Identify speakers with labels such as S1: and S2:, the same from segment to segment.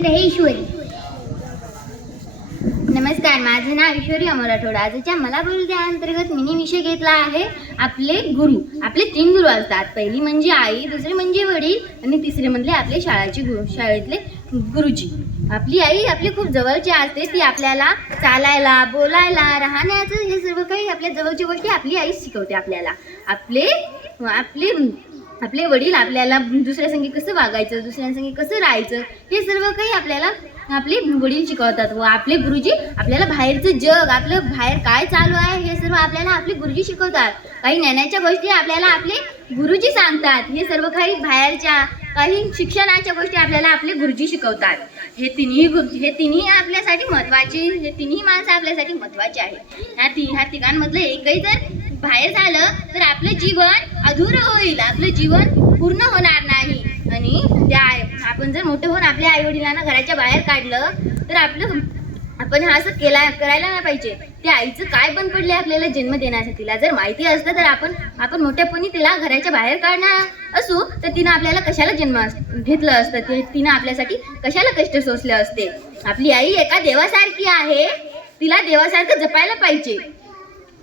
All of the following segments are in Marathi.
S1: बोलते हे ईश्वरी नमस्कार माझे नाव ईश्वरी अमर आठवडा आजच्या मला बोलते अंतर्गत मिनी विषय घेतला आहे आपले गुरु. आपले तीन गुरु असतात. पहिली म्हणजे आई दुसरी म्हणजे वडील आणि तिसरे म्हणजे आपले शाळाचे गुरु शाळेतले गुरुजी. आपली आई आपली खूप जवळची असते. ती आपल्याला चालायला बोलायला राहण्याचं हे सर्व काही आपल्या जवळची गोष्टी आपली आई शिकवते आपल्याला. आपले आपले आपले वडील आपल्याला दुसऱ्या संगीत कसं वागायचं दुसऱ्यांसंगी कसं राहायचं हे सर्व काही आपल्याला आपले वडील शिकवतात व आपले गुरुजी आपल्याला बाहेरचं जग आपलं बाहेर काय चालू आहे हे सर्व आपल्याला आपले गुरुजी शिकवतात. काही ज्ञानाच्या गोष्टी आपल्याला आपले गुरुजी सांगतात. हे सर्व काही बाहेरच्या काही शिक्षणाच्या गोष्टी आपल्याला आपले गुरुजी शिकवतात. हे तिन्ही गु हे तिन्ही आपल्यासाठी महत्त्वाचे हे तिन्ही माणसं आपल्यासाठी महत्त्वाचे आहे ह्या ती ह्या तिघांमधलं एकही जर बाहेर झालं तर आपलं जीवन अधुरं होईल. आपलं जीवन पूर्ण होणार नाही. आणि त्या आपण जर मोठं होऊन आपल्या आई वडिलांना घराच्या बाहेर काढलं तर आपलं आपण हा असं केला करायला नाही पाहिजे. त्या आईचं काय बंद पडले आपल्याला जन्म देण्यासाठी तिला जर माहिती असतं तर आपण आपण मोठ्यापणी तिला घराच्या बाहेर काढणार असू तर तिनं आपल्याला कशाला जन्म घेतलं असतं? ते तिनं आपल्यासाठी कशाला कष्ट सोसले असते? आपली आई एका देवासारखी आहे. तिला देवासारखं जपायला पाहिजे.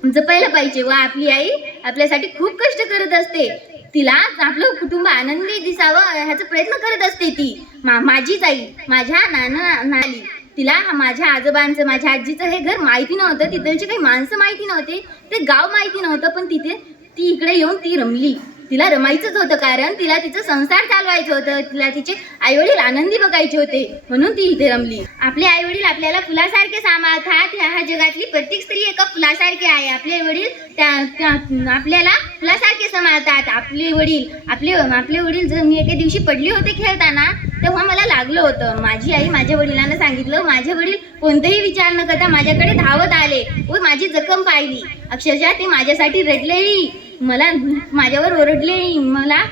S1: जपायला पाहिजे व आपली आई आपल्यासाठी खूप कष्ट करत असते. तिला आपलं कुटुंब आनंदी दिसावं ह्याचा प्रयत्न करत असते ती. मा माझीच आई माझ्या नाना नाली तिला माझ्या आजोबांचं माझ्या आजीचं हे घर माहिती नव्हतं. तिथलचे काही माणसं माहिती नव्हते. ते गाव माहिती नव्हतं पण तिथे ती इकडे येऊन ती रमली. तिला रमायचंच होतं कारण तिला तिचं संसार चालवायचं होतं. तिला तिचे आईवडील आनंदी बघायचे होते म्हणून ती इथे रमली. आपले आईवडील आपल्याला फुलासारखे सांभाळतात. ह्या जगातली प्रत्येक स्त्री एका फुलासारखी आहे. आपले वडील त्या त्या- आपल्याला फुलासारखे सांभाळतात. आपले वडील आपले आपले वडील जर मी एके दिवशी पडले होते खेळताना तेव्हा मला लागलं होतं. माझी आई माझ्या वडिलांना सांगितलं माझे वडील कोणतेही विचार न करता माझ्याकडे धावत आले व माझी जखम पाहिली. अक्षरशः ते माझ्यासाठी रडलेही. मला माझ्यावर ओरडले मला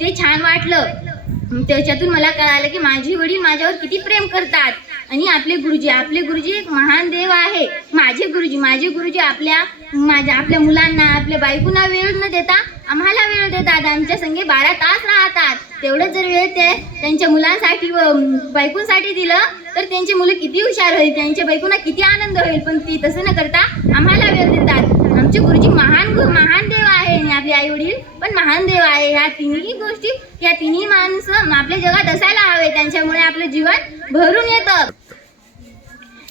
S1: ते छान वाटलं. त्याच्यातून मला कळालं की माझी वडील माझ्यावर किती प्रेम करतात. आणि आपले गुरुजी आपले गुरुजी एक महान देव आहे. माझे गुरुजी माझे गुरुजी आपल्या माझ्या आपल्या मुलांना आपल्या बायकोंना वेळ न देता आम्हाला वेळ देतात आमच्या संगे बारा तास राहतात. तेवढं जर वेळ ते त्यांच्या मुलांसाठी व बायकोंसाठी दिलं तर त्यांची मुलं किती हुशार होईल त्यांच्या बायकोंना किती आनंद होईल पण ती तसं न करता आम्हाला वेळ देतात. आमचे गुरुजी महान महान देव आहे आणि आपले आई वडील पण महान देव आहे. ह्या तिन्ही गोष्टी या तिन्ही माणसं आपल्या जगात असायला हवे. त्यांच्यामुळे आपलं जीवन भरून येतं.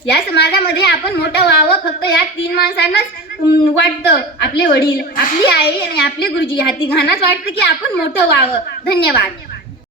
S1: या समाजामध्ये आपण मोठं व्हावं. फक्त या तीन माणसांनाच वाटतं. आपले वडील आपली आई आणि आपले गुरुजी ह्या तिघांनाच वाटतं की आपण मोठं व्हावं. धन्यवाद.